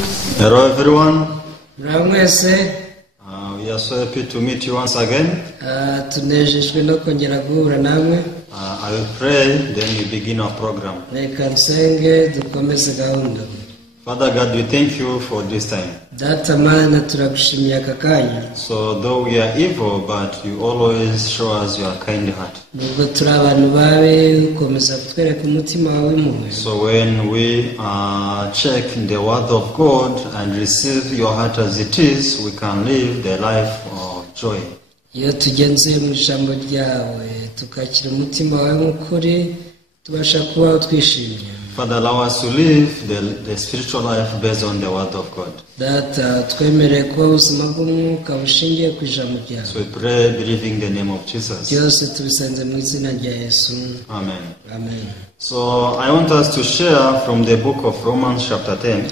Hello everyone. We are so happy to meet you once again. I will pray, then we begin our program. Father God, we thank you for this time. So though we are evil, but you always show us your kind heart. So when we check the word of God and receive your heart as it is, we can live the life of joy. Father, allow us to live the spiritual life based on the word of God. So we pray, believing the name of Jesus. Amen. Amen. So I want us to share from the book of Romans chapter 10.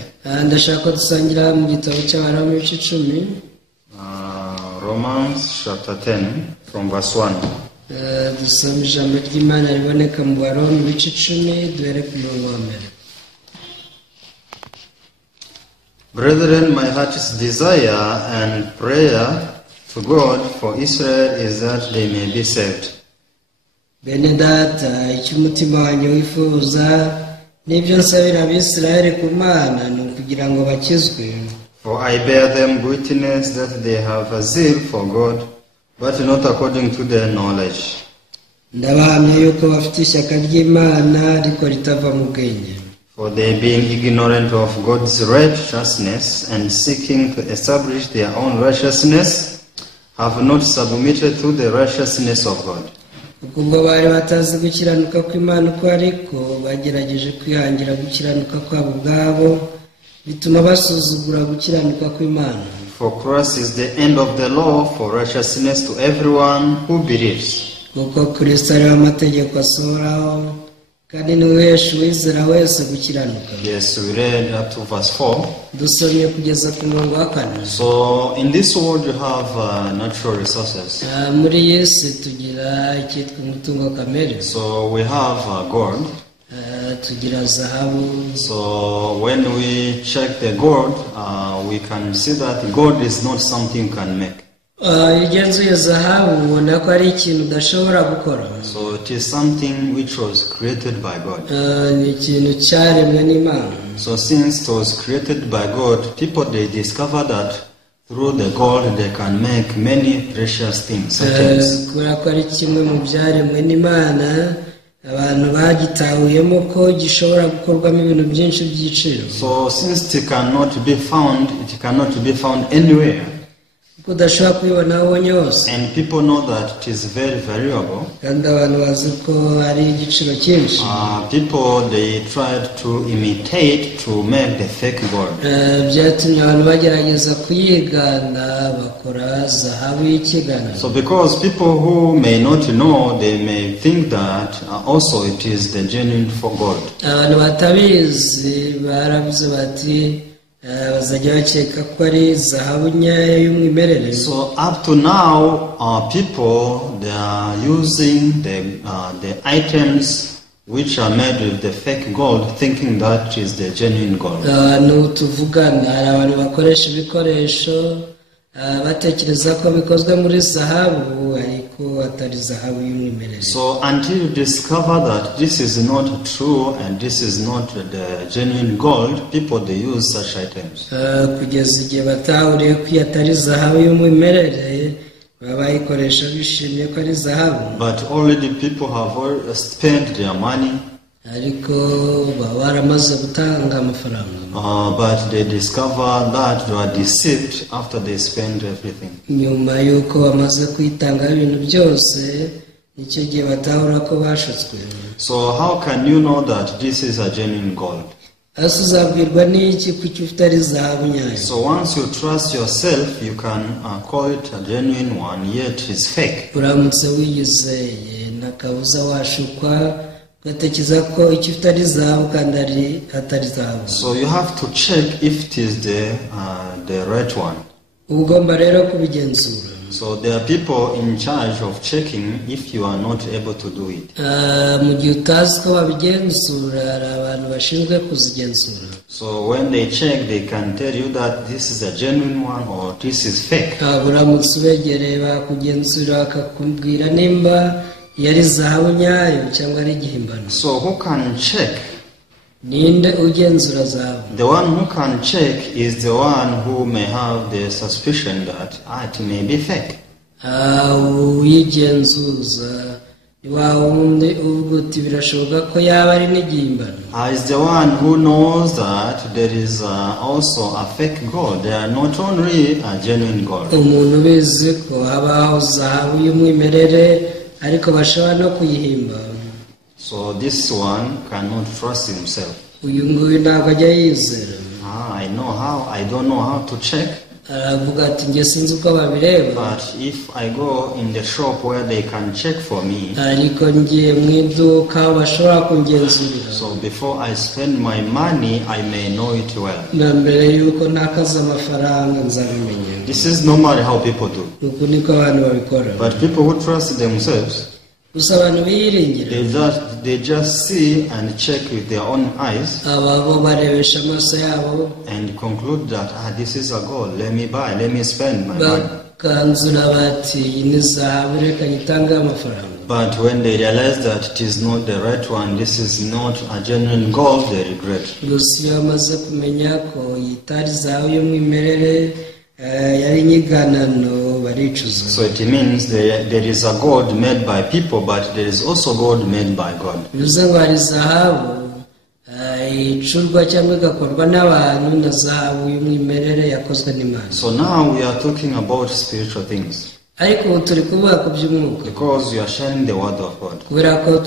Romans chapter 10 from verse 1. Brethren, my heart's desire and prayer to God for Israel is that they may be saved. For I bear them witness that they have a zeal for God, but not according to their knowledge. For they, being ignorant of God's righteousness and seeking to establish their own righteousness, have not submitted to the righteousness of God. For Christ is the end of the law for righteousness to everyone who believes. Yes, we read up to verse 4. So in this world you have natural resources. So we have gold. So when we check the gold, we can see that gold is not something you can make. So it is something which was created by God. So since it was created by God, people, they discover that through the gold they can make many precious things. So since it cannot be found anywhere. And people know that it is very valuable. People, they tried to imitate to make the fake gold. So because people who may not know, they may think that also it is the genuine for gold. So up to now, people, they are using the items which are made with the fake gold, thinking that is the genuine gold. So until you discover that this is not true and this is not the genuine gold, people, they use such items. But already people have already spent their money. But they discover that they are deceived after they spend everything. So how can you know that this is a genuine gold? So once you trust yourself, you can call it a genuine one, yet it's fake. So you have to check if it is the right one. So there are people in charge of checking if you are not able to do it. mu gihe utazi ko babigenzura hari abantu bashinzwe kuzigenzura. So when they check, they can tell you that this is a genuine one or this is fake. Uramutse ubegereye bakugenzura bakakubwira nimba yari zahabu nyayo cyangwa ari igihimbano. So who can check? Ninde ugenzura zahabu? The one who can check is the one who may have the suspicion that it may be fake. Uyigenzuza ni wa wundi uvuga uti birashoboka ko yaba ari n'igihimbano. Is the one who knows that there is also a fake gold. There are not only a genuine gold. Umuntu ubizi ko habaho zahabu y'umwimerere ariko bashobora no kuyihimba. So this one cannot trust himself. Uyu nguyu ntabwo ajya yizera. I don't know how to check. Aravuga ati njye sinzi uko babireba. But if I go in the shop where they can check for me, ariko ngiye mu iduka bashobora kungenzurira. So before I spend my money, I may know it well. Na mbere yuko nakaza amafaranga nzabimenya. This is normally how people do. Uko niko abantu babikora. But people who trust themselves, gusa abantu biyiringira, they just see and check with their own eyes ababo barebesha amaso yabo and conclude that this is a gold, let me buy, let me spend my money. Bakanzura bati ni zahabu reka nyitange amafaranga. But when they realize that it is not the right one, this is not a genuine gold, they regret. Gusa iyo bamaze kumenya ko itari zahabu y'umwimerere yari nyiganano baricuza. So it means there is a gold made by people, but there is also gold made by God. Bivuze ngo hari zahabu icurwa cyangwa igakorwa n'abantu na zahabu y'umwimerere yakozwe n'Imana. So now we are talking about spiritual things. Ariko turi kuvuga ku by'umwuka. Because we are sharing the word of God. Kubera ko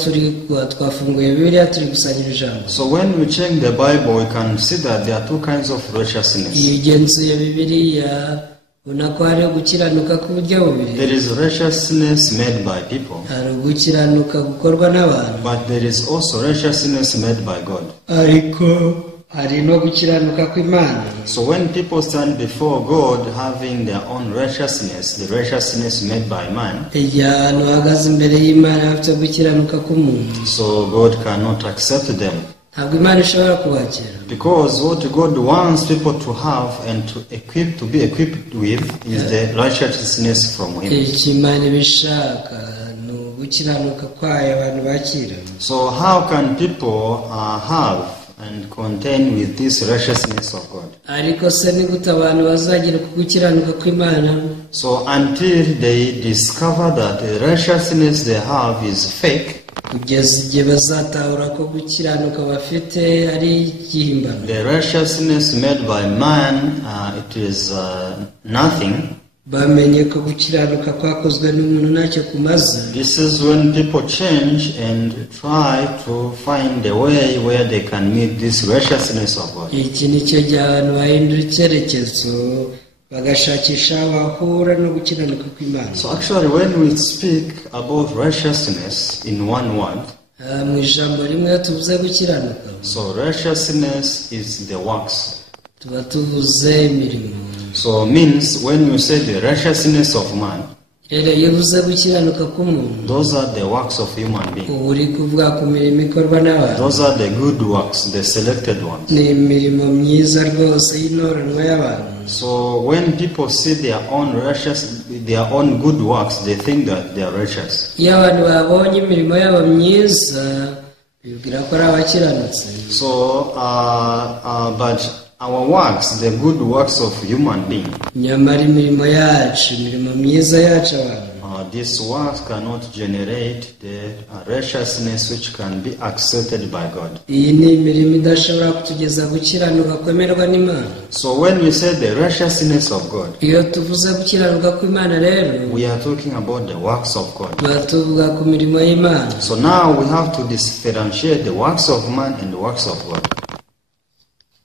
twafunguye Bibiliya turi gusangira ijambo. So when we check the Bible, we can see that there are two kinds of righteousness. Iyo ugenzuye Bibiliya ubona ko hari gukiranuka k'uburyo bubiri. There is righteousness made by people. Hari gukiranuka gukorwa n'abantu. But there is also righteousness made by God. Ariko hari no gukiranuka kw'Imana. So when people stand before God having their own righteousness, the righteousness made by man, abantu bahagaze imbere y'Imana bafite gukiranuka k'umuntu, so God cannot accept them. ntabwo Imana ishobora kubakira. Because what God wants people to have and to be equipped with is the righteousness from Him. Icyo Imana ibishaka ni ugukiranuka kwayo abantu bakira. So how can people have and contain with this righteousness of God? Ariko se ni gute abantu bazagira gukiranuka kw'Imana? So until they discover that the righteousness they have is fake, kugeza igihe bazatahura ko gukiranuka bafite ari igihimbano. The righteousness made by man, it is nothing. Bamenye ko gukiranuka kwakozwe n'umuntu ntacyo kumaze. This is when people change and try to find a way where they can meet this righteousness of God. Iki nicyo gihe abantu bahindura icyerekezo bagashakisha bahura no gukiranuka kw'Imana. So actually when we speak about righteousness in one word, mu ijambo rimwe tuvuze gukiranuka, so righteousness is the works. Tuba tuvuze imirimo. So means when you say the righteousness of man, rero iyo uvuze gukiranuka k'umuntu, those are the works of human being. uri kuvuga ku mirimo ikorwa n'abantu. Those are the good works, the selected ones. Ni imirimo myiza rwose y'intoranwa y'abantu. So when people see their own good works, they think that they are righteous. Iyo abantu babonye imirimo yabo myiza bibwira ko ari abakiranutsi. So but our works, the good works of human being, nyamara imirimo yacu, imirimo myiza yacu abantu, these works cannot generate the righteousness which can be accepted by God. Iyi ni imirimo idashobora kutugeza gukiranuka kwemerwa n'Imana. So when we say the righteousness of God, iyo tuvuze gukiranuka kw'Imana rero, we are talking about the works of God. tuvuga ku mirimo y'Imana. So now we have to differentiate the works of man and the works of God.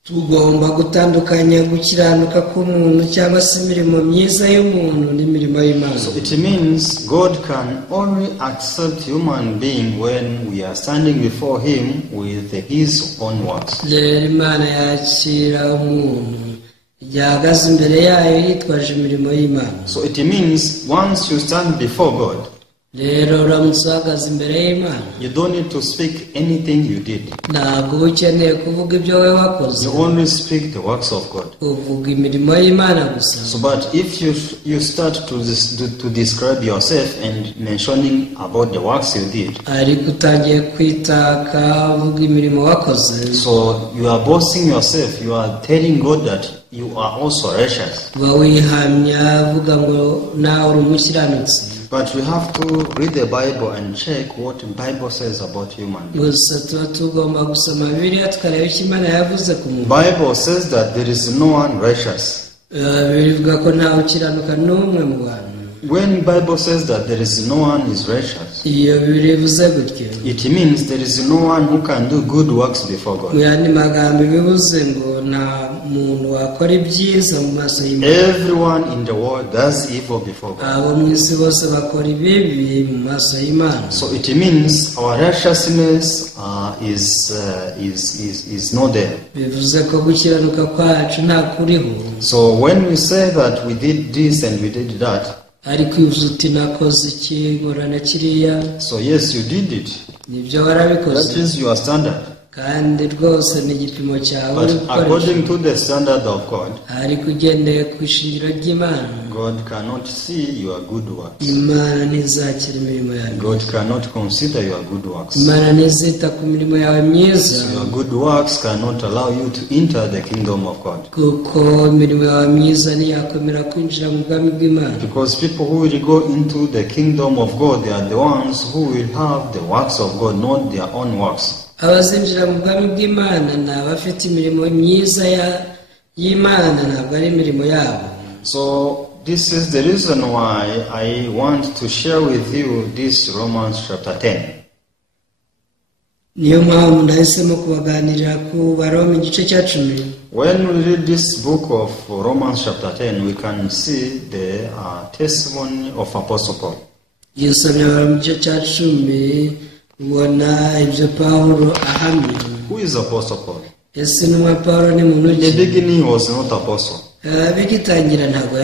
Tugomba gutandukanya gukiranuka k'umuntu cyangwa se imirimo myiza y'umuntu n'imirimo y'Imana. So it means God can only accept human being when we are standing before Him with His own works. Rero Imana yakira umuntu yahagaze imbere yayo yitwaje imirimo y'Imana. So it means once you stand before God, rero uramutse uhagaze imbere y'Imana, you don't need to speak anything you did. ntabwo uba ukeneye kuvuga ibyo wowe wakoze, You only speak the works of God. uvuga imirimo y'Imana gusa. So, but if you start to describe yourself and mentioning about the works you did, ariko utangiye kwitaka uvuga imirimo wakoze, so you are boasting yourself. You are telling God that you are also righteous. uba wihamya uvuga ngo nawe uri umukiranutsi. But we have to read the Bible and check what the Bible says about human beings. gusa tuba tugomba gusoma Bibiliya tukareba icyo Imana yavuze ku muntu. Bible says that there is no one righteous. Bivuga ko ntawe ukiranuka n'umwe mu bantu. When Bible says that there is no one is righteous, iyo Bibiliya ivuze gutyo, it means there is no one who can do good works before mu God. yandi magambo bivuze ngo nta muntu wakora ibyiza mu maso y'Imana. Everyone in the world does evil before God. abo mu isi bose bakora ibibi mu maso y'Imana. So it means our righteousness is not there. bivuze ko gukiranuka kwacu nta kuriho. So when we say that we did this and we did that, ariko iyo uvuze uti nakoze iki nkora na kiriya, so yes, you did it. nibyo That warabikoze, is your standard. kandi rwose ni igipimo cyawe uri But gukoresha. according to the standard of God, ariko ugendeye ku ishingiro ry'Imana, God cannot see your good works. Imana ntizakira imirimo yawe. God cannot consider your good works. Imana ntizita ku mirimo yawe myiza, So your good works cannot allow you to enter the kingdom of God. kuko imirimo yawe myiza ntiyakwemera kwinjira mu bwami bw'Imana. Because people who will go into the kingdom of God, they are the ones who will have the works of God, not their own works. abazinjira mu bwami bw'Imana ni abafite imirimo myiza y'Imana, ntabwo ari imirimo yabo. So this is the reason why I want to share with you this Romans chapter 10. niyo mpamvu nahisemo kubaganirira ku Baroma igice cya 10. When we read this book of Romans chapter 10, we can see the testimony of Apostle Paul. iyo usomye Baroma igice cya 10 ubona ibyo Pawulo ahamya. Who is Apostle Paul? ese intumwa Pawulo ni muntu In the ki? beginning, he was not apostle. bigitangira ntabwo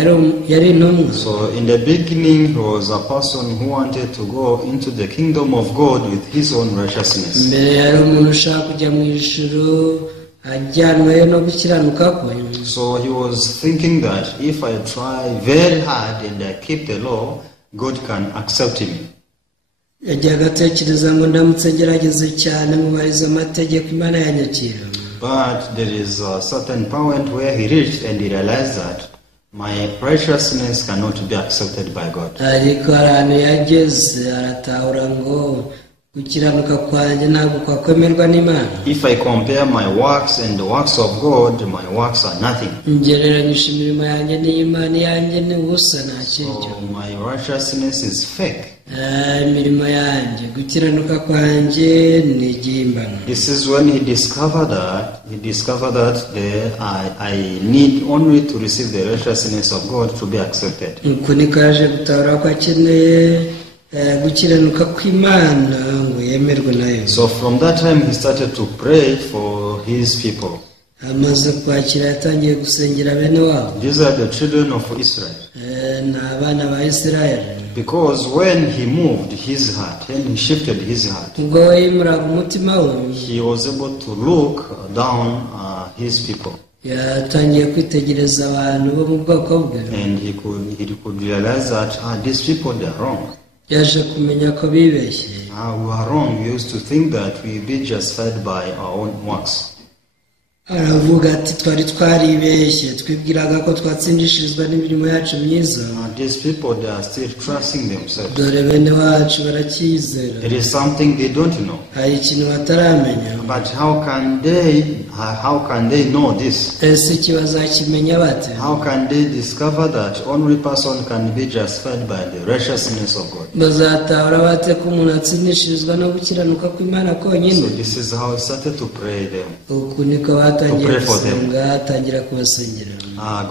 yari intumwa. So in the beginning, he was a person who wanted to go into the kingdom of God with his own righteousness. mbere yari umuntu ushaka kujya mu ijuru ajyanwayo no gukiranuka kwe. So he was thinking that if I try very hard and I keep the law, God can accept me. yajyaga atekereza ngo ndamutse ngerageze cyane mubahiriza amategeko Imana yanyakira. But there is a certain point where he reached and he realized that my righteousness cannot be accepted by God. ariko ahantu yageze aratahura ngo gukiranuka kwanjye ntabwo kwakwemerwa n'Imana. If I compare my works and the works of God, my works are nothing. ngereranyije imirimo yanjye n'Imana yanjye ni ubusa, nta kiryo. So my righteousness is fake. imirimo yanjye gukiranuka kwanjye ni igihimbano. This is when he discovered that I need only to receive the righteousness of God to be accepted. nuko niko yaje gutahura ko akeneye gukiranuka kw'Imana ngo yemerwe nayo. So from that time he started to pray for his people. amaze kwakira yatangiye gusengera bene wabo. These are the children of Israel. ni abana ba Isirayeli. Because when he moved his heart, and he shifted his heart, ubwo we yimuraga umutima we, he was able to look down his people. yatangiye kwitegereza abantu bo mu bwoko bwe, And he could realize that these people, they are wrong. yaje kumenya ko bibeshye. We are wrong. We used to think that we be justified by our own works. aravuga ati twari twaribeshye, twibwiraga ko twatsindishirizwa n'imirimo yacu myiza. These people, they are still trusting themselves. dore bene wacu baracyizera, It is something they don't know. hari ikintu bataramenya. But how can they know this? ese iki bazakimenya bate? How can they discover that only person can be justified by the righteousness of God? bazatahura bate ko umuntu atsindishirizwa no gukiranuka kw'Imana konyine? So this is how I started to pray them. uku niko batangiye To pray for them. gusenga, atangira kubasengera.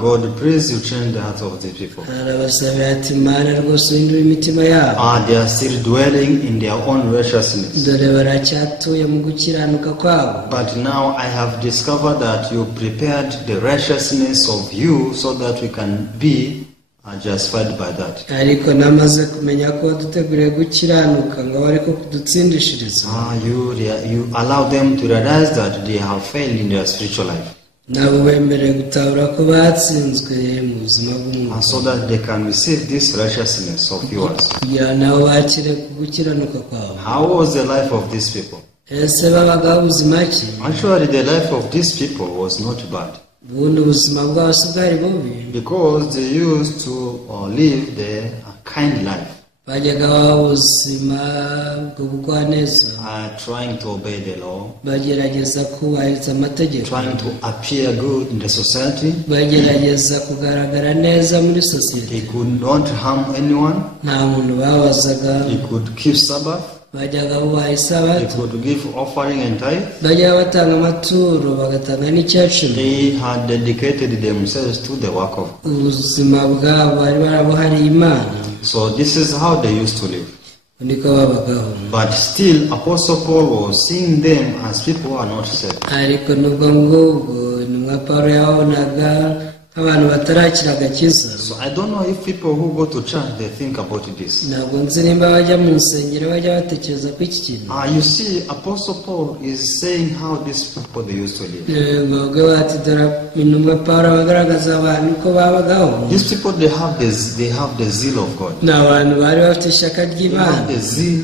God, please you change the hearts of the people. arabasabira ati Mana rwose uhindure imitima yabo. They are still dwelling in their own righteousness. dore baracyatuye mu gukiranuka kwabo. But now I have have discovered that you prepared the righteousness of you so that we can be justified by that. ariko namaze kumenya ko duteguriye gukiranuka ngo ariko kudutsindishiriza. You allow them to realize that they have failed in their spiritual life. nabo bemerewe gutahura ko batsinzwe mu buzima bw'umwuka, So that they can receive this righteousness of yours. kugira nabo bakire gukiranuka kwawe. How was the life of these people? ese babagaho ubuzima ki? Actually, the life of these people was not bad, ubundi ubuzima bwabo si bwari bubi, because they used to live the kind life, bajyaga babaho ubuzima bwo gukora neza, trying to obey the law, bagerageza kubahiriza amategeko, trying to appear good in the society. bagerageza kugaragara neza muri sosiyete. They could not harm anyone. nta muntu babazaga, They could keep Sabbath. bajyaga bubaha They isabato, could give offering and tithe. bajyaga batanga amaturo bagatanga n'icyacumi. They had dedicated themselves to the work of God. ubuzima bwabo bari barabuhariye Imana, So this is how they used to live. niko babagaho. But still, Apostle Paul was seeing them as people who are not saved. ariko nubwo ngubwo intumwa Pawulo yabonaga nk'abantu batarakira agakiza. So I don't know if people who go to church, they think about this. ntabwo nzi nimba bajya mu nsengero bajya batekereza ko iki kintu. You see, Apostle Paul is saying how these people they used to live. bavuga bati dore intumwa Pawulo bagaragaza abantu uko babagaho. These people, they have the zeal of God. ni abantu bari bafite ishyaka They ry'Imana, have the zeal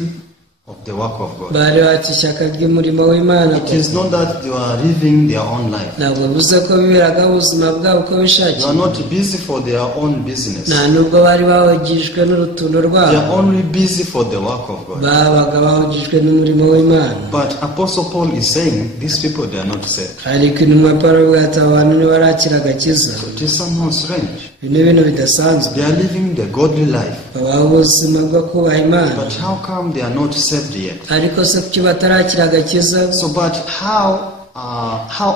of the work of God. bari bafite ishyaka ry'umurimo w'Imana. It is not that they are living their own life. ntabwo bivuze ko biberagaho ubuzima bwabo uko They bishakiye. are not busy for their own business. nta nubwo bari bahugijwe n'urutundo They rwabo, are only busy for the work of God. babaga bahugijwe n'umurimo w'Imana. But Apostle Paul is saying these people, they are not saved. ariko intumwa Pawulo bwata abantu ntibarakira agakiza. It is somehow strange. ibi ni ibintu bidasanzwe. They are living the godly life. babaho ubuzima bwo kubaha Imana, But how come they are not saved yet? ariko se kuki batarakira agakiza? So, but how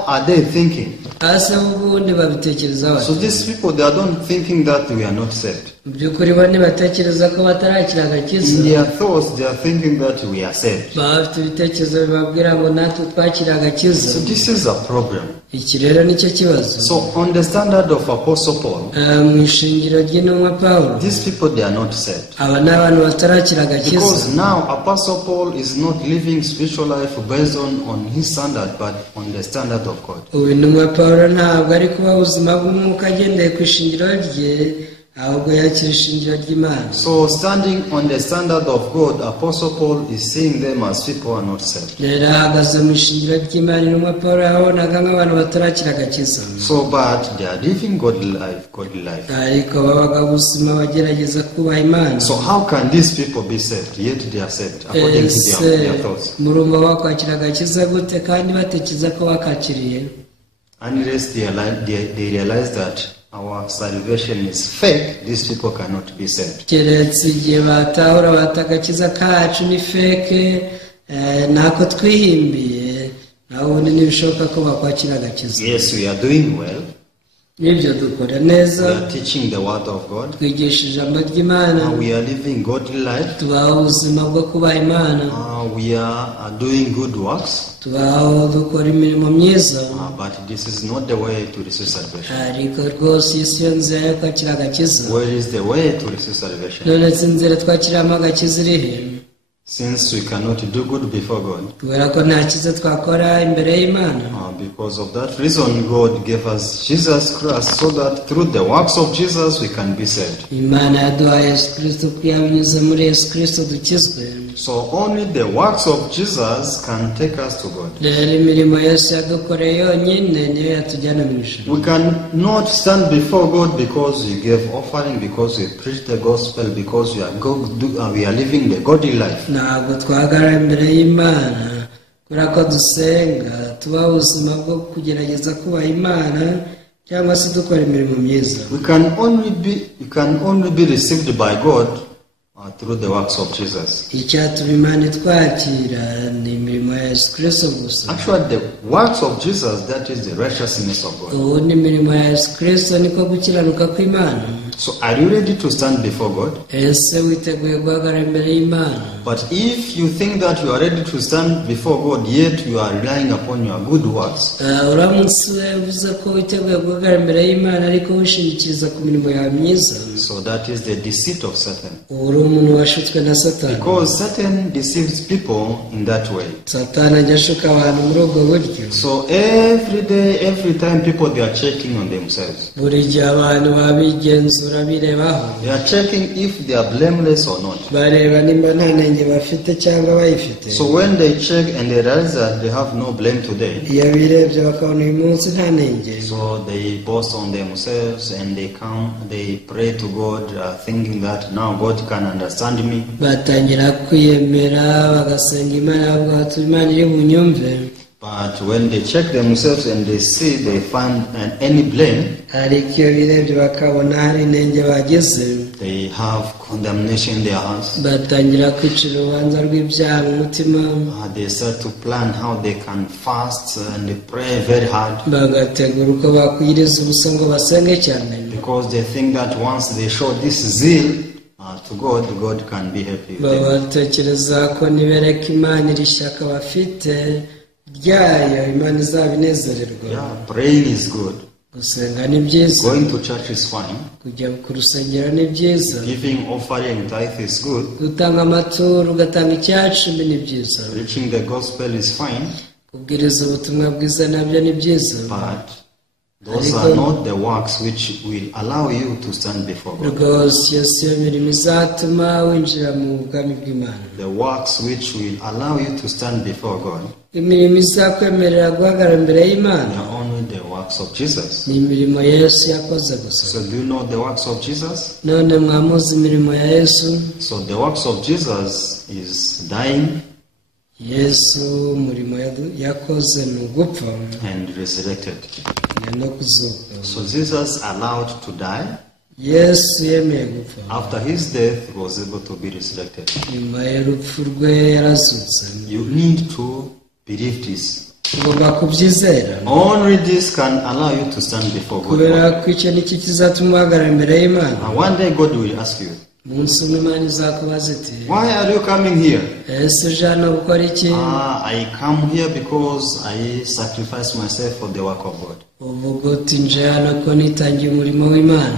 are they thinking? hasi ubundi babitekereza So bati. these people, they are not thinking that we are not saved. mu by'ukuri bo ntibatekereza ko batarakira agakiza. In their thoughts, they are thinking that we are saved. baba bafite ibitekerezo bibabwira ngo natwe twakira agakiza. So this is a problem. iki rero nicyo kibazo. So on the standard of Apostle Paul, mu ishingiro ry'intumwa Pawulo, these people, they are not saved. aba ni abantu batarakira agakiza. Because now Apostle Paul is not living spiritual life based on his standard, but on the standard of God. ubu intumwa Pawulo ntabwo ari kuba ubuzima bw'umwuka agendeye ku ishingiro rye, ahubwo yakira ishingiro ry'Imana. So standing on the standard of God, Apostle Paul is seeing them as people who are not saved. rero ahagaze mu ishingiro ry'Imana, intumwa Pawulo yabonaga nk'abantu batarakira agakiza. So, but they are living godly life. ariko babaga ubuzima bagerageza kubaha Imana. So how can these people be saved? Yet they are saved according to their thoughts. murumva bakwakira agakiza gute kandi batekereza ko bakakiriye? Unless they realize that our salvation is fake, these people cannot be saved. keretse igihe batahura bati agakiza kacu ni feke, ntako twihimbiye, naho ubundi ntibishoboka ko bakwakira agakiza. Yes, we are doing well. n'ibyo dukora neza, We are teaching the word of God. twigisha ijambo ry'Imana, We are living godly life. tubaho ubuzima bwo kubaha Imana, We are doing good works. tubaho dukora imirimo myiza. But this is not the way to receive salvation. ariko rwose iyi si yo nzira yo kwakira agakiza. Where is the way to receive salvation? none se inzira twakiriramo agakiza iri he? Since we cannot do good before God. kubera ko nta cyiza twakora imbere y'Imana. Because of that reason, God gave us Jesus Christ so that through the works of Jesus we can be saved. Imana yaduhaye Yesu Kristo, kuko binyuze muri Yesu Kristo dukizwe. So only the works of Jesus can take us to God. rero imirimo Yesu yadukoreye yonyine niyo yatujyana mu ijuru. We cannot stand before God because we gave offering, because we preach the gospel, because we are living the godly life. ntabwo twahagarara imbere y'Imana kubera ko dusenga, tubaho ubuzima bwo kugerageza kubaha Imana cyangwa se dukora imirimo myiza. We can only be received by God through the works of Jesus. icyatuma Imana itwakira ni imirimo ya Yesu Kristo gusa. Actually, the works of Jesus, that is the righteousness of God. ubu ni imirimo ya Yesu Kristo, niko gukiranuka kw'Imana. So are you ready to stand before God? ese witeguye guhagarara imbere y'Imana? But if you think that you are ready to stand before God, yet you are relying upon your good works, uramutse uvuze ko witeguye guhagarara imbere y'Imana ariko wishingikiriza ku mirimo yawe myiza, so that is the deceit of Satan. uri umuntu washutswe na Satani. Because Satan deceives people in that way. Satani ajya ashuka abantu muri ubwo buryo. So every day, every time people they are checking on themselves. Buri gihe abantu babigenzura birebaho. They are checking if they are blameless or not. Bareba nimba nta nenge bafite cyangwa bayifite. So when they check and they realize that they have no blame today, iyo birebye bakabona uyu munsi nta nenge, so they boast on themselves and they pray to God, thinking that now God can understand me. Batangira kwiyemera bagasenga Imana bavuga bati Imana iri bunyumve. But when they check themselves and they see they find any blame, ariko iyo birebye bakabona hari inenge bagize, they have condemnation in their hearts. Batangira kwicira urubanza rw'ibyaha mu mutima. They start to plan how they can fast and they pray very hard. Bagategura uko bakwiriza ubusa ngo basenge cyane. Because they think that once they show this zeal to God, God can be happy with them. Batekereza ko nibereka Imana iri shyaka bafite ryayo, Imana izabinezererwa. Yeah, praying is good. Gusenga ni byiza. Going to church is fine. Kujya ku rusengero ni byiza. Giving offering tithe is good. Gutanga amaturo ugatanga icyacumi ni byiza. Preaching the gospel is fine. Kubwiriza ubutumwa bwiza nabyo ni byiza. But those are not the works which will allow you to stand before God. Rwose iyo mirimo izatuma winjira mu bwami bw'Imana. The works which will allow you to stand before God, imirimo izakwemerera guhagarara imbere y'Imana, they are only the works of Jesus. ni imirimo Yesu yakoze gusa. So do you know the works of Jesus? None mwamuzi imirimo ya Yesu? So the works of Jesus is dying Yesu umurimo yakoze ni ugupfa and resurrected. no kuzuka. So Jesus allowed to die. Yesu yemeye gupfa. After his death, he was able to be resurrected. Nyuma y'urupfu rwe yarazutse. You need to believe this. Ugomba kubyizera. Only this can allow you to stand before God. Kubera ko icyo ni cyo kizatuma uhagarara imbere y'Imana. And one day God will ask you, umunsi umwe Imana izakubaza iti, why are you coming here? ese uje hano gukora iki? I come here because I sacrifice myself for the work of God. Uvuga uti nje hano ko nitangiye umurimo w'Imana.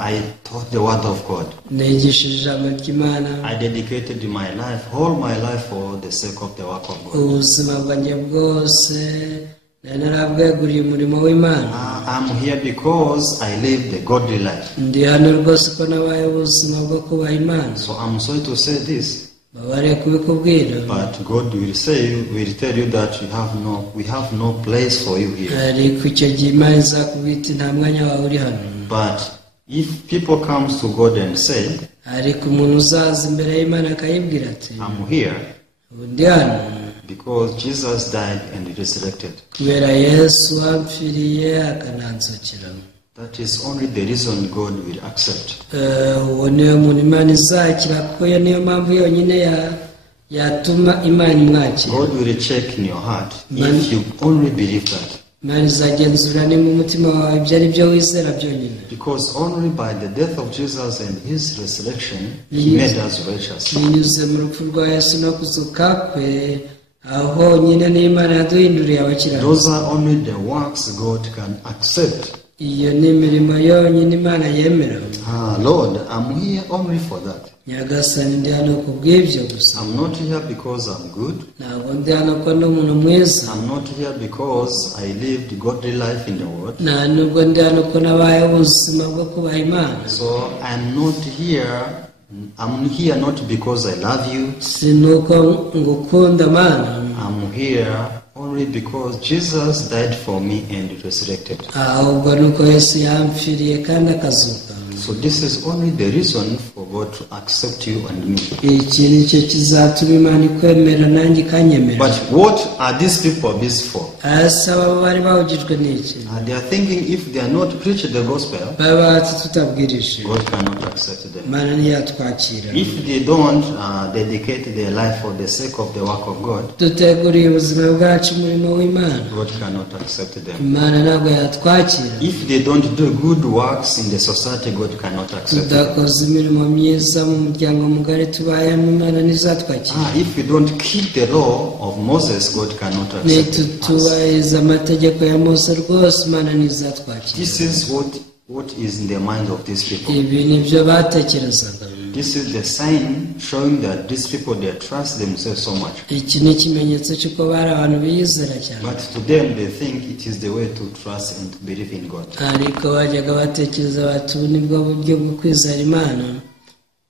I taught the word of God. Nigishije ijambo ry'Imana. I dedicated my life, all my life, for the sake of the work of God. Ubuzima bwanjye bwose narabweguriye umurimo w'Imana. I'm here because I live the godly life. Ndi hano rwose ko nabaye ubuzima bwo kubaha Imana. So I'm sorry to say this, babare kubikubwira. but God will tell you that we have no place for you here. Ariko icyo gihe Imana izakubwira nta mwanya wawe uri hano. But if people comes to God and say, ariko umuntu uzaza imbere y'Imana akayibwira ati, I'm here ndi hano because Jesus died and resurrected, kubera Yesu wampfiriye akananzukira, that is only the reason God will accept. uwo niyo muntu Imana izakira, kuko iyo niyo mpamvu yonyine yatuma Imana imwakira. God will check in your heart if you only believe that. Imana izagenzura niba umutima wawe ibyo ari byo wizera byonyine. Because only by the death of Jesus and his resurrection, he made us righteous. binyuze mu rupfu rwa Yesu no kuzuka kwe, aho nyine n'Imana yaduhinduriye abakiranutsi. Those are only the works God can accept. Iyo ni imirimo yonyine Imana yemera. Lord, I'm here only for that. Nyagasani ndi hano kubw'ibyo gusa. I'm not here because I'm good. Ntabwo ndi hano ko ndi umuntu mwiza. I'm not here because I lived godly life in the world. Nta nubwo ndi hano ko nabaye ubuzima bwo kubaha Imana. So I'm here not because I love you. Si nuko ngukunda Mana. I'm here only because Jesus died for me and resurrected. Ahubwo nuko Yesu yampfiriye kandi akazuka. So this is only the reason for God to accept you and me. Iki ni cyo kizatuma Imana ikwemera nanjye ikanyemera. But what are these people busy for? asaba bari bahugijwe n'iki They are thinking if they are not preaching the gospel, baba bati tutabwirije God cannot accept them. Imana ntiyatwakira If they don't dedicate their life for the sake of the work of God, duteguriye ubuzima bwacu umurimo w'Imana God cannot accept them. Imana ntabwo yatwakira If they don't do good works in the society, God cannot accept them. tudakoze imirimo myiza mu muryango mugari tubayemo Imana ntizatwakira If we don't keep the law of Moses, God cannot accept us. nitutubahiriza amategeko ya Mose rwose Imana ntizatwakira This is what is in the mind of these people. ibi nibyo batekerezaga This is the sign showing that these people, they trust themselves so much. iki ni ikimenyetso cy'uko bari abantu biyizera cyane But to them, they think it is the way to trust and to believe in God. ariko bajyaga batekereza bati ubu nibwo buryo bwo kwizera Imana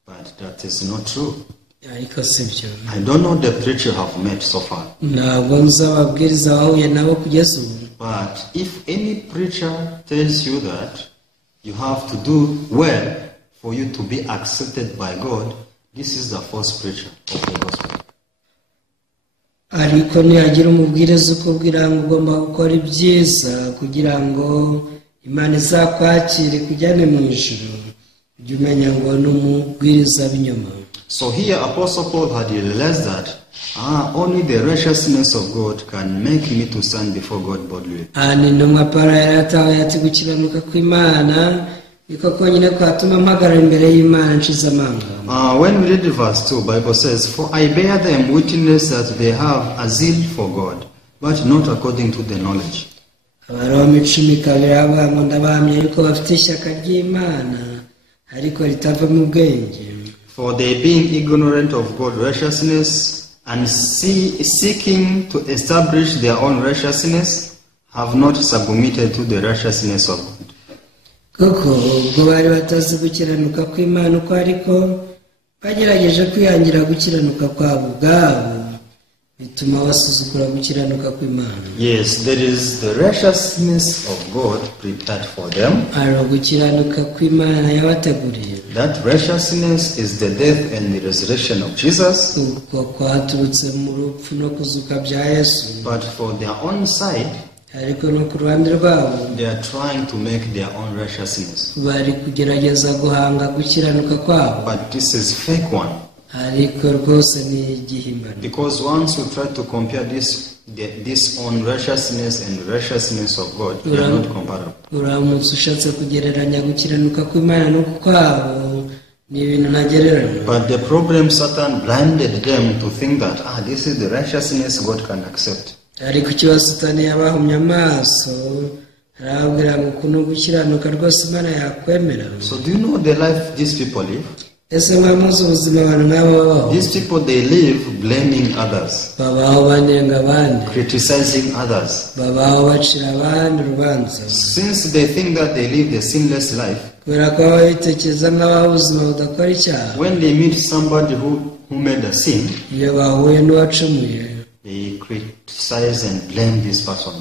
But that is not true. ariko si byo I don't know the preacher you have met so far. ntabwo nzi ababwiriza wahuye nabo kugeza ubu But if any preacher tells you that you have to do well for you to be accepted by God, this is the false preacher of the gospel. ariko nihagira umubwiriza ukubwira ngo ugomba gukora ibyiza kugira ngo Imana izakwakire kujyane mu ijuru ujye umenya ngo ni umubwiriza w'inyuma. So here Apostle Paul had realized that only the righteousness of God can make me to stand before God boldly. Ani intumwa Pawulo yaratawe ati gukiranuka kw'Imana niko konyine kwatuma mpagarara imbere y'Imana nshize amanga. When we read verse 2, Bible says, "For I bear them witness that they have a zeal for God, but not according to the knowledge." Abaroma 10:2 avuga ngo ndabahamya yuko bafite ishyaka ry'Imana ariko ritava mu bwenge. For they being ignorant of God's righteousness and seeking to establish their own righteousness, have not submitted to the righteousness of God. Kuko ubwo bari batazi gukiranuka kw'Imana uko ariko bagerageje kwihangira gukiranuka kwabo ubwabo bituma basuzugura gukiranuka kw'Imana. Yes, there is the righteousness of God prepared for them. Ari gukiranuka kw'Imana yabateguriye. That righteousness is the death and the resurrection of Jesus. Uko kwaturutse mu rupfu no kuzuka bya Yesu. But for their own side, ariko no ku ruhande rwabo they are trying to make their own righteousness. bari kugerageza guhanga gukiranuka kwabo. But this is fake one. ariko rwose ni igihimbano. Because once you try to compare this own righteousness and righteousness of God, they are not comparable. uramutse ushatse kugereranya gukiranuka kw'Imana no kwabo ni ibintu ntagereranywa. But the problem, Satan blinded them to think that this is the righteousness God can accept. ariko ikibazo Satani yabahumye amaso arababwira ngo kuno gukiranuka rwose Imana yakwemera. So do you know the life these people live? ese mwamuzi ubuzima abantu nk'abo babaho? These people, they live blaming others, babaho banenga abandi, criticizing others. babaho bacira abandi urubanza. Since they think that they live the sinless life, kubera ko baba bitekereza nk'abaho ubuzima budakora icyaha, when they meet somebody who made a sin, iyo bahuye n'uwacumuye they criticize and blame this person.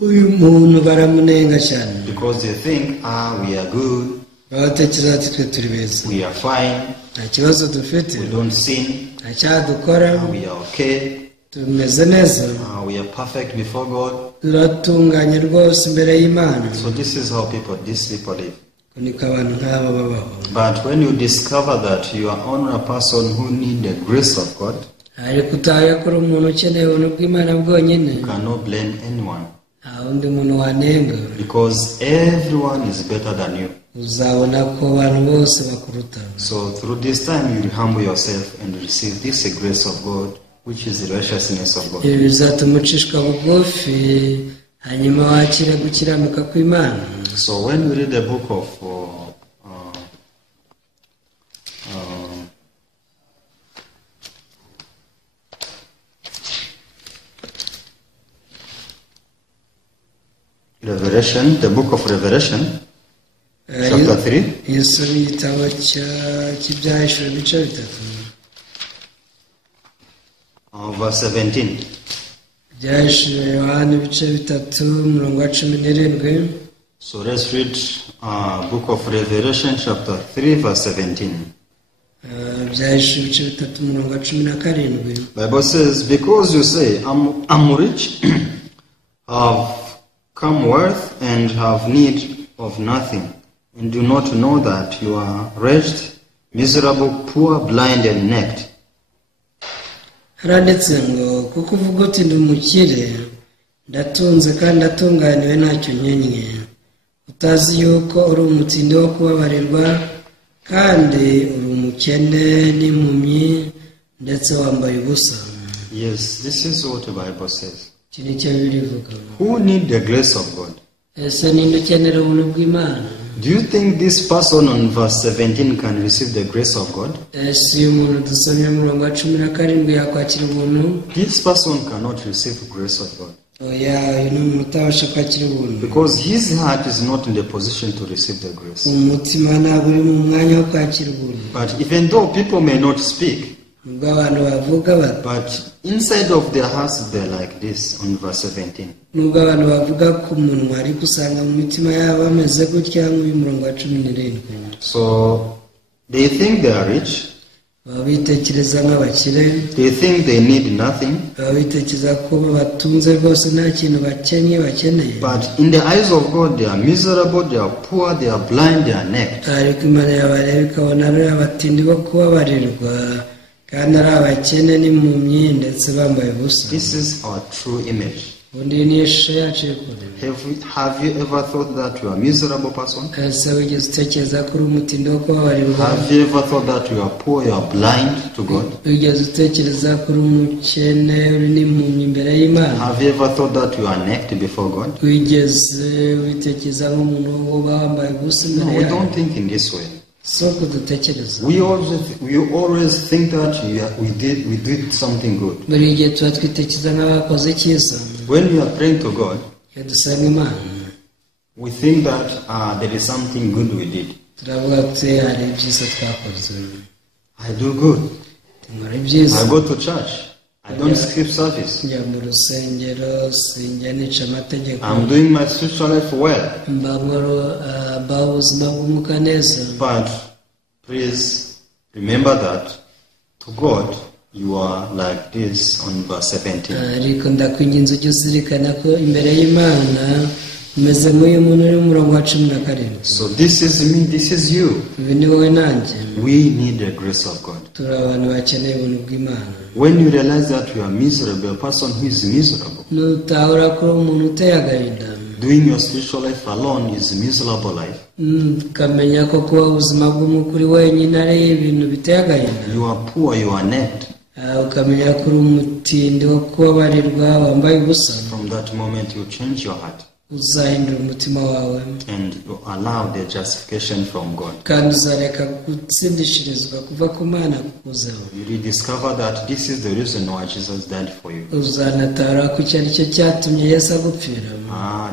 uyu muntu baramunenga cyane Because they think, we are good, batekereza ati twe turi beza, we are fine, nta kibazo dufite, we don't sin, nta cyaha dukora, we are okay, tumeze neza, we are perfect before God. turatunganye rwose imbere y'Imana. So this is how these people live. niko abantu nk'abo babaho. But when you discover that you are only a person who needs the grace of God, ariko utaye kuri umuntu ukeneye ubuntu bw'Imana bwonyine, you cannot blame anyone. nta wundi muntu wanenga, Because everyone is better than you. uzabona ko abantu bose bakuruta. So through this time you will humble yourself and receive this grace of God, which is the righteousness of God. ibi bizatuma ucishwa bugufi hanyuma wakire gukiranuka kw'Imana. So when we read the book of Revelation, the book of Revelation, chapter 3, yesu igitabo cy'ibyahishura ibice bitatu verse 17. byahishura Yohana ibice bitatu umurongo wa 17. So let's read book of Revelation, chapter 3, verse 17. Byahishe ibice 3:17. Bible says, because you say, I'm rich, have come wealth, and have need of nothing, and do not know that you are wretched, miserable, poor, blind, and naked. Haranditse ngo kuko uvuga uti ndi umukire, ndatunze kandi ndatunganiwe ntacyo nkenye, utazi yuko uri umutindi wo kubabarirwa kandi uri umukene n'impumyi ndetse wambaye ubusa. Yes, this is what the Bible says. Iki ni cyo Bibiliya ivuga. Who need the grace of God? Ese ninde ukenera ubuntu bw'Imana? Do you think this person on verse 17 can receive the grace of God? Ese uyu muntu dusomye mu murongo wa 17 yakwakira ubuntu? This person cannot receive grace of God. Oya, uyu ni umuntu utabasha kwakira ubuntu. Because his heart is not in the position to receive the grace. Umutima ntabwo uri mu mwanya wo kwakira ubuntu. But even though people may not speak, Nubwo abantu bavuga bati, but inside of their hearts they're like this on verse 17. Nubwo abantu bavuga ku munwa ariko usanga mu mitima yabo bameze gutya nk'uyu murongo wa 17. So they think they are rich, Baba bitekereza nk'abakire, they think they need nothing, baba bitekereza ko batunze rwose nta kintu bakeneye. but in the eyes of God they are miserable, they are poor, they are blind, they are naked. Ariko Imana yabareba ikabona ari abatindi bo kubabarirwa kandi ari abakene n'impumyi ndetse bambaye ubusa. This is our true image. Ubundi ni ishusho yacu y'ukuri. Have you ever thought that you are a miserable person? Ese wigeze utekereza ko uri umutindi wo kubabarirwa? Have you ever thought that you are poor, you are blind to God? Wigeze utekereza ko uri umukene uri n'impumyi imbere y'Imana? Have you ever thought that you are naked before God? Wigeze witekereza nk'umuntu uba wambaye ubusa No, imbere we yawe? don't think in this way. So kudutekereza. We always think that we did something good. Buri gihe tuba twitekereza nk'abakoze icyiza. When we are praying to God, Iyo dusanga Imana, we think that there is something good we did. turavuga tuti hari ibyiza twakoze. I do good. Nkora ibyiza. I go to church. I don't skip service. Njya mu rusengero, sinjya nica amategeko. I'm doing my spiritual life well. Mba ubuzima bw'umwuka neza. But please remember that to God you are like this on verse 17. Ariko ndakwinginze ujye uzirikana ko imbere y'Imana umeze nk'uyu muntu uri mu murongo wa 17. So this is me, this is you. Ibi ni wowe nanjye. We need the grace of God. Turi abantu bakeneye ubuntu bw'Imana. When you realize that you are miserable, a person who is miserable, Nutahura ko uri umuntu uteye agahinda, doing your spiritual life alone is a miserable life. ukamenya ko kuba ubuzima bw'umwuka uri wenyine ari ibintu biteye agahinda. You are poor, you are naked. Ukamenya ko uri umutindi wo kubabarirwa wambaye ubusa. From that moment you change your heart Uzahindura umutima wawe and you allow the justification from God. kandi uzareka gutsindishirizwa kuva ku Mana kukuzaho. You rediscover that this is the reason why Jesus died for you. Uzanatahura ko icyo ari cyo cyatumye Yesu agupfira.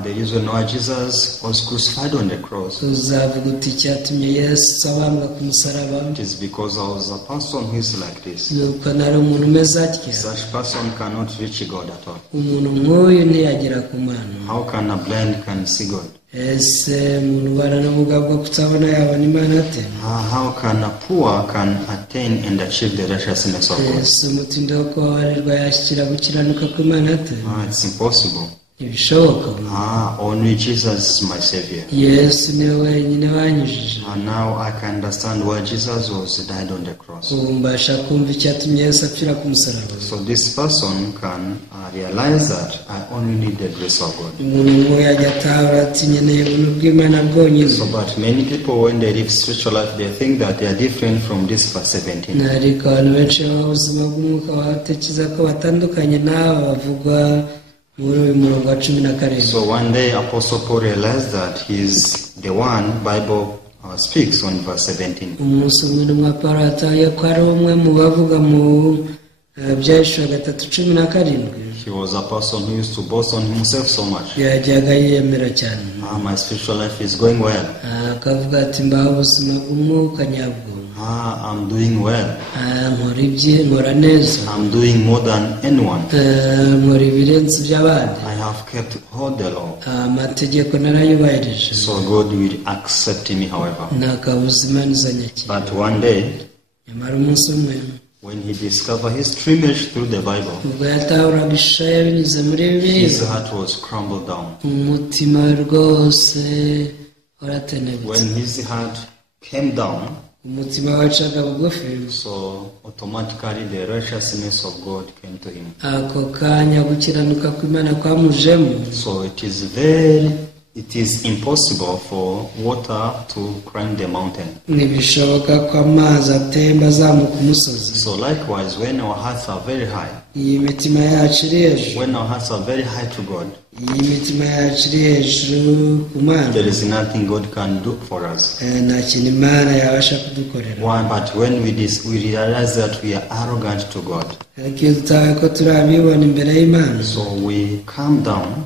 The reason why Jesus was crucified on the cross. Uzavuga uti icyatumye Yesu abambwa ku musaraba. It is because I was a person who is like this. Nuko nari umuntu umeze atya. Such person cannot reach God at all. Umuntu nk'uyu ntiyagera ku Mana. How can a blind can see God? Ese umuntu ubana n'ubumuga bwo kutabona yabona Imana ate? How can a poor can attain and achieve the righteousness of God? Ese umutindi wo kubabarirwa yashyikira gukiranuka kw'Imana ate? It's impossible. Ntibishoboka. Only Jesus is my Savior. Yesu niwe wenyine wanyujije. And now I can understand why Jesus was died on the cross. Ubu mbasha kumva icyatumye Yesu apfira ku musaraba. So this person can realize that I only need the grace of God. Umuntu nk'uyu ajya atahura ati nkeneye ubuntu bw'Imana bwonyine. So but many people when they live spiritual life they think that they are different from this verse 17. Ariko abantu benshi baba ubuzima bw'umwuka batekereza ko batandukanye n'aba bavugwa muri uyu murongo wa 17. So one day Apostle Paul realized that he is the one Bible speaks on verse 17. Umunsi umwe n'umwa Pawulo ataye ko ari umwe mu bavuga mu Byahishwe 3:17. He was a person who used to boast on himself so much. Yajyaga yiyemera cyane. My spiritual life is going well. Akavuga ati mbaho ubuzima bw'umwuka nyabwo. I'm doing well. Nkora neza. I'm doing more than anyone. Nkora ibirenze by'abandi. I have kept all the law. Amategeko narayubahirije. So God will accept me, however. Nakabuza Imana izanyakira. But one day, nyamara umunsi umwe when he discovered his true image through the Bible, ubwo yatahuraga ishusho ye binyuze muri his bibiliya heart was crumbled down. umutima we rwose waratenebutse When his heart came down, umutima wacaga bugufi so automatically the righteousness of God came to him. ako kanya gukiranuka kw'Imana kwamujemo. So it is impossible for water to climb the mountain. ntibishoboka ko amazi atemba azamuka umusozi. So likewise, when our hearts are very high, iyi mitima yacu iri hejuru, when our hearts are very high to God, iyi mitima yacu iri hejuru ku Mana, there is nothing God can do for us. nta kintu Imana yabasha kudukorera. Why? But when we realize that we are arrogant to God, ariko iyo dutawe ko turi abibona imbere y'Imana, so we calm down,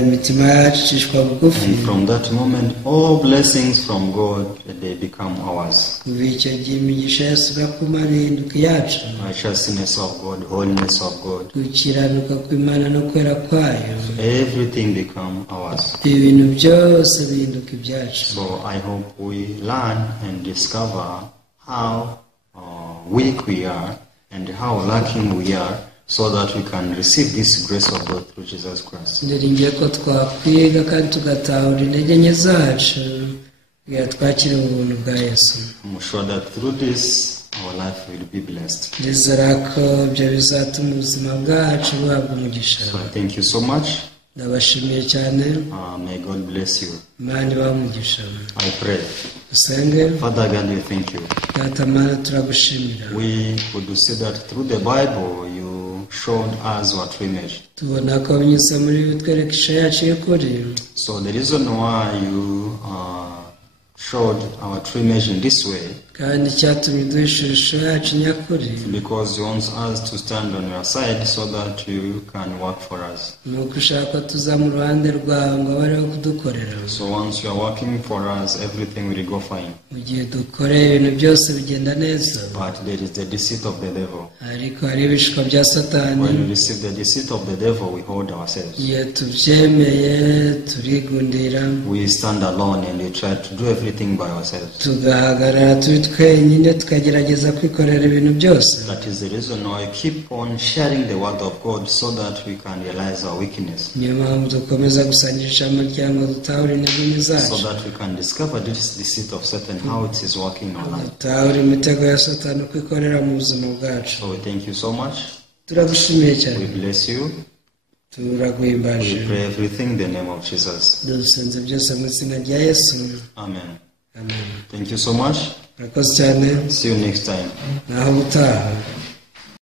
imitima yacu icishwa bugufi, and from that moment, all blessings from God, they become ours. kuva icyo gihe imigisha yasuka ku Mana ihinduka iyacu. Righteousness of God, holiness of God, gukiranuka kw'Imana no kwera kwayo, everything become ours. ibintu byose bihinduka ibyacu. So I hope we learn and discover how weak we are and how lacking we are, so that we can receive this grace of God through Jesus Christ. ndiringiye ko twakwiga kandi tugatahura intege nke zacu kugira twakire ubuntu bwa Yesu. I'm sure that through this, our life will be blessed. ndizera ko ibyo bizatuma ubuzima bwacu buhabwa umugisha. So I thank you so much. ndabashimiye cyane. May God bless you. Imana ibahe umugisha. I pray. dusenge. Father God, we thank you. data Mana, turagushimira. We could see that through the Bible, you showed us our true image. tubona ko binyuze muri bitwereka ishusho yacu y'ukuri. So the reason why you showed our true image in this way, kandi icyatumye duhisha ishusho yacu nyakuri, because you want us to stand on your side so that you can work for us. ni uko ushaka ko tuza mu ruhande rwawe ngo abe ariho kudukorera. So once you are working for us, everything will go fine. mu gihe dukoreye ibintu byose bigenda neza, But there is the deceit of the devil. ariko hari ibishuko bya Satani. When we receive the deceit of the devil, we hold ourselves. iyo tubyemeye turigundira, We stand alone and we try to do everything by ourselves. tugahagarara turi twenyine tukagerageza kwikorera ibintu byose. That is the reason why I keep on sharing the word of God, so that we can realize our weakness, niyo mpamvu dukomeza gusangisha umuryango dutahura intege nke so zacu, that we can discover this deceit of Satan, how it is working in our life. dutahura imitego ya Satani uko ikorera mu buzima bwacu. So we thank you so much. turagushimiye cyane, We bless you. turaguhimbaje. We pray everything in the name of Jesus. dusenze byose mu izina rya Yesu. Amen. amen. Thank you so much. murakoze cyane, See you next time. naho ubutaha.